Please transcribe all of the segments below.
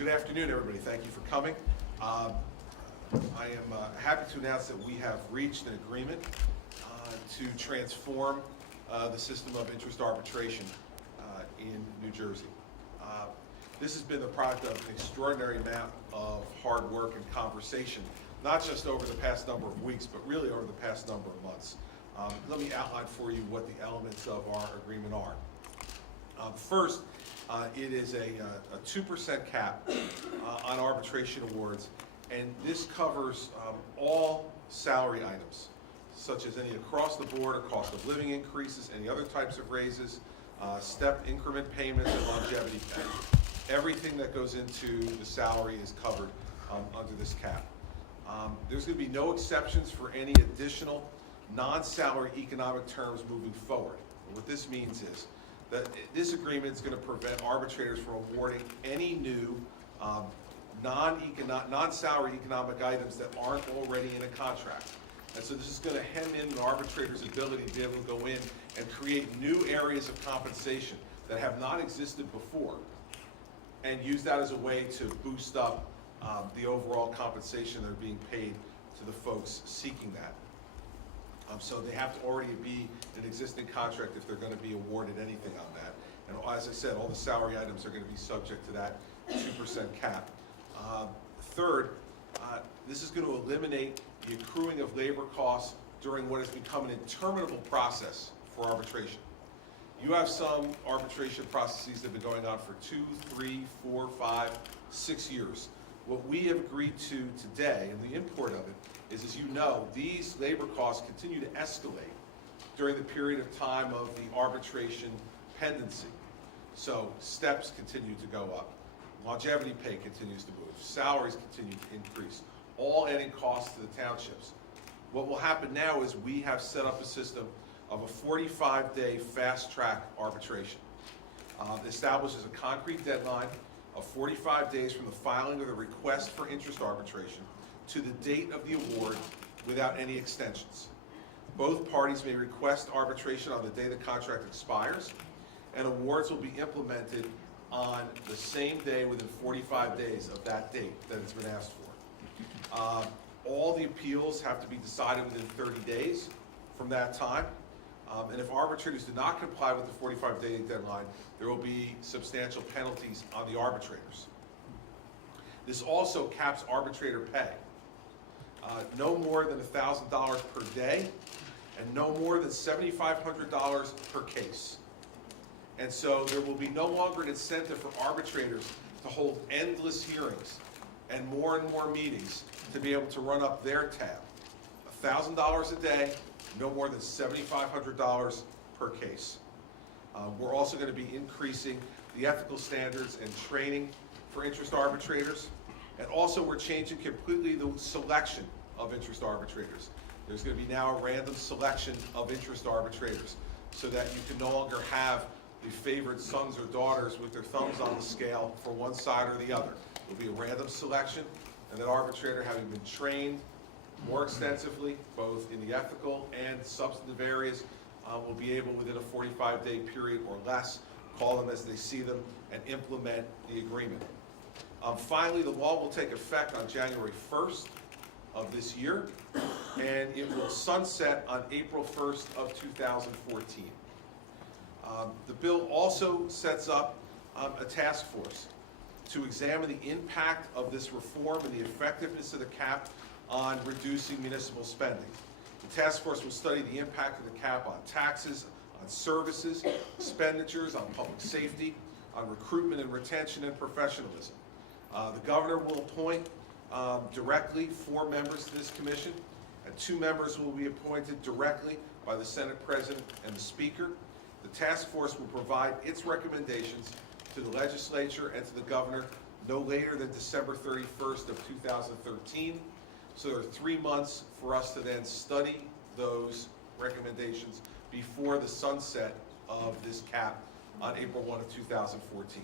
Good afternoon, everybody. Thank you for coming. I am happy to announce that we have reached an agreement to transform the system of interest arbitration in New Jersey. This has been the product of an extraordinary amount of hard work and conversation, not just over the past number of weeks, but really over the past number of months. Let me outline for you what the elements of our agreement are. First, it is a 2% cap on arbitration awards, and this covers all salary items, such as any across-the-board or cost of living increases, any other types of raises, step increment payments, and longevity pay. Everything that goes into the salary is covered under this cap. There's going to be no exceptions for any additional non-salary economic terms moving forward. And what this means is that this agreement is going to prevent arbitrators from awarding any new non-salary economic items that aren't already in a contract. And so this is going to hem in an arbitrator's ability to be able to go in and create new areas of compensation that have not existed before, and use that as a way to boost up the overall compensation they're being paid to the folks seeking that. So they have to already be an existing contract if they're going to be awarded anything on that. And as I said, all the salary items are going to be subject to that 2% cap. Third, this is going to eliminate the accruing of labor costs during what has become an interminable process for arbitration. You have some arbitration processes that have been going on for 2, 3, 4, 5, 6 years. What we have agreed to today, and the import of it, is, as you know, these labor costs continue to escalate during the period of time of the arbitration pendency. So steps continue to go up. Longevity pay continues to move. Salaries continue to increase, all adding costs to the townships. What will happen now is we have set up a system of a 45-day fast-track arbitration. It establishes a concrete deadline of 45 days from the filing of the request for interest arbitration to the date of the award without any extensions. Both parties may request arbitration on the day the contract expires, and awards will be implemented on the same day within 45 days of that date that it's been asked for. All the appeals have to be decided within 30 days from that time. And if arbitrators do not comply with the 45-day deadline, there will be substantial penalties on the arbitrators. This also caps arbitrator pay. No more than $1,000 per day, and no more than $7,500 per case. And so there will be no longer an incentive for arbitrators to hold endless hearings and more meetings to be able to run up their tab. $1,000 a day, no more than $7,500 per case. We're also going to be increasing the ethical standards and training for interest arbitrators. And also we're changing completely the selection of interest arbitrators. There's going to be now a random selection of interest arbitrators so that you can no longer have the favored sons or daughters with their thumbs on the scale for one side or the other. It will be a random selection, and that arbitrator, having been trained more extensively, both in the ethical and substantive areas, will be able, within a 45-day period or less, call them as they see them and implement the agreement. Finally, the law will take effect on January 1st of this year, and it will sunset on April 1st of 2014. The bill also sets up a task force to examine the impact of this reform and the effectiveness of the cap on reducing municipal spending. The task force will study the impact of the cap on taxes, on services, expenditures, on public safety, on recruitment and retention, and professionalism. The governor will appoint directly 4 members to this commission, and 2 members will be appointed directly by the Senate President and the Speaker. The task force will provide its recommendations to the legislature and to the governor no later than December 31st of 2013. So there are 3 months for us to then study those recommendations before the sunset of this cap on April 1 of 2014.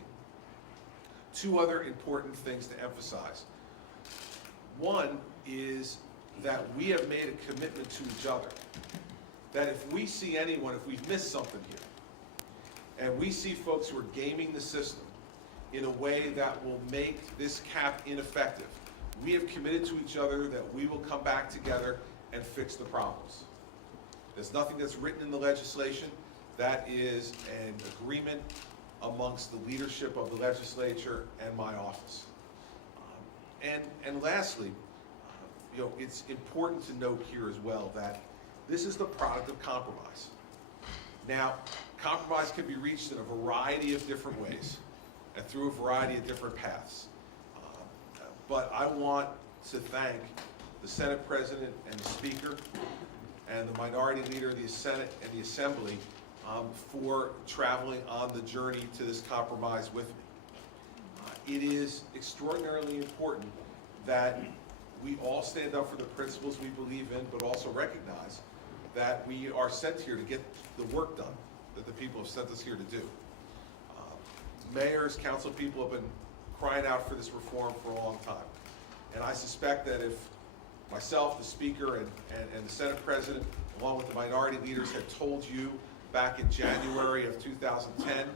2 other important things to emphasize. One is that we have made a commitment to each other, that if we see anyone, if we've missed something here, and we see folks who are gaming the system in a way that will make this cap ineffective. We have committed to each other that we will come back together and fix the problems. There's nothing that's written in the legislation. That is an agreement amongst the leadership of the legislature and my office. And lastly, it's important to note here as well that this is the product of compromise. Now, compromise can be reached in a variety of different ways and through a variety of different paths. But I want to thank the Senate President and the Speaker and the Minority Leader of the Senate and the Assembly for traveling on the journey to this compromise with me. It is extraordinarily important that we all stand up for the principles we believe in, but also recognize that we are sent here to get the work done that the people have sent us here to do. Mayors, council people have been crying out for this reform for a long time. And I suspect that if myself, the Speaker, and the Senate President, along with the minority leaders, had told you back in January of 2010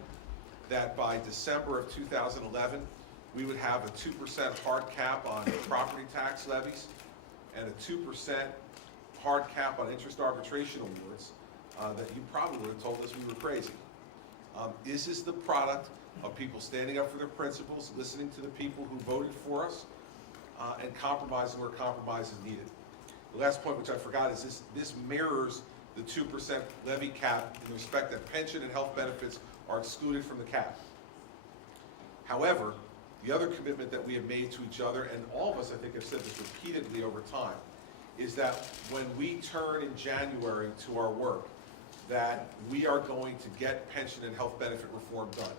that by December of 2011, we would have a 2% hard cap on property tax levies and a 2% hard cap on interest arbitration awards, that you probably would have told us we were crazy. This is the product of people standing up for their principles, listening to the people who voted for us, and compromising where compromise is needed. The last point, which I forgot, is this mirrors the 2% levy cap in respect that pension and health benefits are excluded from the cap. However, the other commitment that we have made to each other, and all of us I think have said this repeatedly over time, is that when we turn in January to our work, that we are going to get pension and health benefit reform done.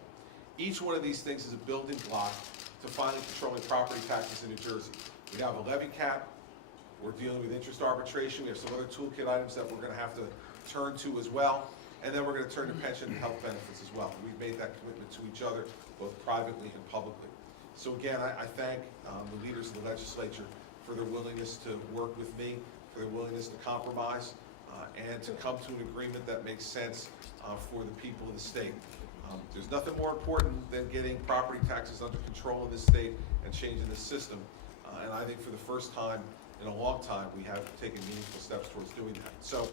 Each one of these things is a building block to finally controlling property taxes in New Jersey. We have a levy cap, we're dealing with interest arbitration, we have some other toolkit items that we're going to have to turn to as well, and then we're going to turn to pension and health benefits as well. We've made that commitment to each other, both privately and publicly. So again, I thank the leaders of the legislature for their willingness to work with me, for their willingness to compromise, and to come to an agreement that makes sense for the people of the state. There's nothing more important than getting property taxes under control in this state and changing the system. And I think for the first time in a long time, we have taken meaningful steps towards doing that. So.